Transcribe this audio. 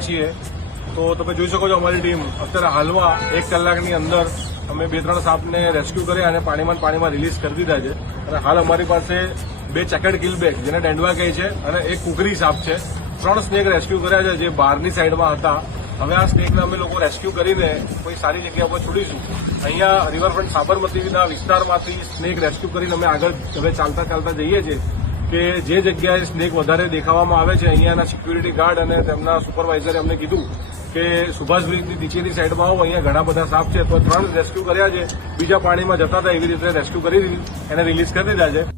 આવ્યા છીએ તો તમે જોઈ શકો છો અમારી ટીમ અત્યારે હાલમાં 1 કલાકની અંદર અમે 2-3 સાપને રેસ્ક્યુ કર્યા અને પાણીમાં રિલીઝ કરી દીધા છે અને હાલ અમારી પાસે 2 ચેકર્ડ કિલબેક જેને ડેન્ડવા કહે છે અને 1 કુકરી સાપ છે. 3 સ્નેક રેસ્ક્યુ કર્યા છે જે બહારની સાઈડમાં હતા. હવે આ સ્નેકને અમે લોકો રેસ્ક્યુ કરીને કોઈ સારી જગ્યા પર છોડીશું. અહીંયા રિવરફ્રન્ટ સાબરમતીના વિસ્તારમાંથી સ્નેક રેસ્ક્યુ કરીને અમે આગળ હવે ચાલતા જઈએ છીએ કે જે જગ્યાએ સ્નેક વધારે દેખાવામાં આવે છે અહીંયાના સિક્યુરિટી ગાર્ડ અને તેમના સુપરવાઇઝરે અમને કીધું કે સુભાષ બ્રિજની નીચેની સાઈડમાં આવો, અહીંયા ઘણા બધા સાપ છે. તો 3 રેસ્ક્યુ કર્યા છે, બીજા પાણીમાં જતા હતા એવી રીતે રેસ્ક્યુ કરી એને રિલીઝ કરી દીધા છે.